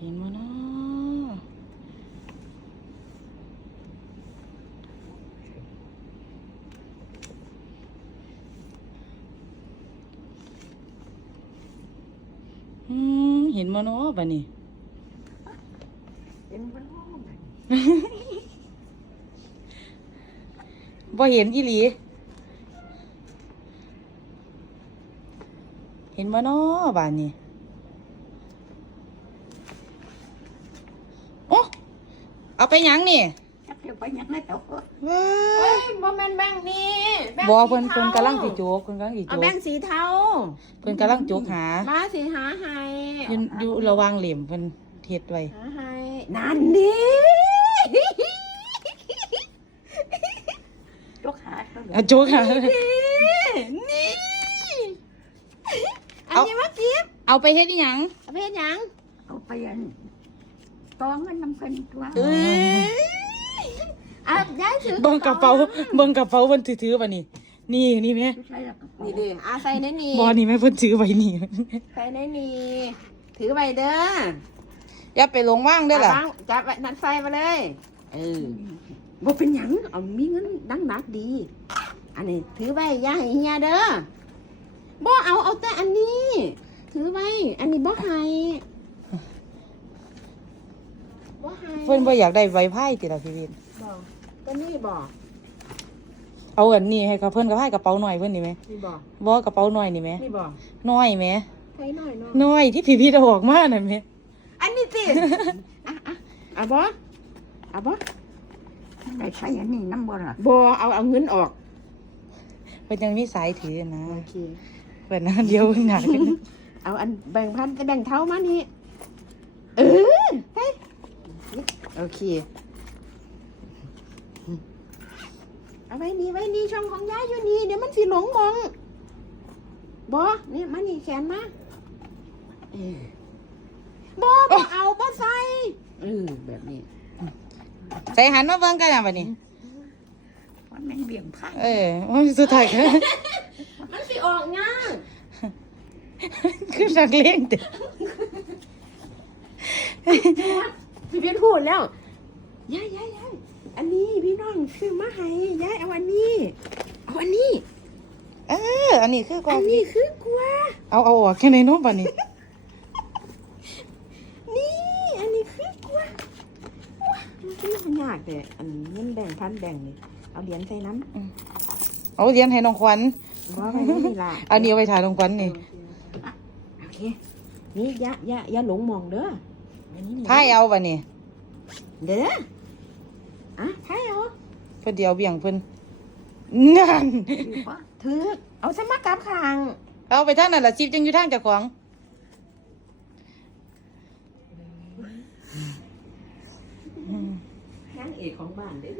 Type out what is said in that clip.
เห็นมั้ยนะเห็นมั้ยเนาะบ้านี่เห็นมั้ยบ่เห็นอีหลี เห็นมั้ยเนาะบ้านี่ เอาไปหยังนี่จักเดี๋ยวไปยังไงเต่าว้าเฮ้ยบ่แม่นแบงค์นี้แบงค์บ่สีเพิ่นทาเพิ่นกำลังสิโจกเพิ่นกำลังสิโจเอากแบงค์สีเทาเพิ่นกำลังโจกหามาสิหาให้อยู่อยู่ระหวังเหลี่ยมเพิ่นเฮ็ดไว้หาให้นั่นดิจกหาเขาเลยเอาโจกหานี่อันเอานี้ว่าจิ๊บเอาไปเฮ็ดอีหยังเอาไปเฮ็ดหยังเอาไปอัน ตองเงินน้ำเพิ่นตัวเอ้ยอะย้ายถือเบิ่งกระเป๋าเบิ่งกระเป๋าเพิ่นถือๆบัดนี้นี่นี่แม่ใช่แล้วกระเป๋านี่ดิอาใส่ในนี่บ่นี่แม่เพิ่นถือไว้นี่ ใส่ในนี่ถือไว้เด้ออย่าไปลงว่างเด้อล่ะเาวางจับไว้นัดใส่มาเลยเออบ่เป็นหยังเอามีเงินดังหนักดี อันนี้ถือไว้อย่าให้เฮียเด้อบ่เอาเอาแต่อันนี้ ถือไว้ อันนี้บ่ให้บ่ให้ เพิ่นบ่อยากได้ไวไพ่ติล่ะพี่วินบ่ก็นี่บ่เอาอันนี้ให้กับเพิ่นกับไพ่กระเป๋าหน่อยเพิ่นนี่แหมนี่บ่บ่กระเป๋าหน่อยนี่แหมนี่บ่น้อยแหมใส่หน่อยเนาะน้อยที่พี่พี่เอาออกมานั่นแหมอันนี้สิอะอะเอาบ่เอาบ่ได้ใช้อันนี้น้ำบ่ล่ะบ่เอาเอาเงินออกเพิ่นยังมีสายถือนะโอเคเพิ่นนะเดียวหนักเอาอันแบ่งพันกับแบ่งเท่ามานี่เออไป โอเค เอาไว้นี่ไว้นี่ช่องของยายอยู่นี่เดี๋ยวมันสิหลงมองบอนี่มานี่แขนมาเออบอบอเอาบอใส่เออแบบนี้ ใส่หันมาเบิ่งกันน่ะบัดนี้ว่าแม่นเบี่ยงพายเออโอ้ยสุดท้ายก็มันสิออกง่ายคือนักเลงเด้ พี่เพียนพูดแล้วยายยายยายอันนี้พี่น้องซื้อมาให้ยายเอาอันนี้เอาอันนี้ เออ อันนี้คือก็อันนี้คือกว่าเอาเอาออกแค่ในโน้มบัดนี้นี่อันนี้คือกว่าว้ามันคือมันยากแต่อันเงินแบ่งพันแบ่งนี่เอาเหรียญใส่น้ำเอาเหรียญให้น้องขวัญว่าไปนี่ล่ะอันนี้เอาไว้ถ่ายน้องขวัญนี่โอเคนี่อย่าอย่าอย่าหลงมองเด้อ อันนี้นี่ถ่ายเอาบัดนี้เด้ออะถ่ายเอาเพิ่นเดียวเบี่ยงเพิ่นนั่นคือว่าถือเอาสมัครกับคาง เอาไปทางนั้นล่ะจีบจังอยู่ทางเจ้าของนางเอกของบ้านเด้อ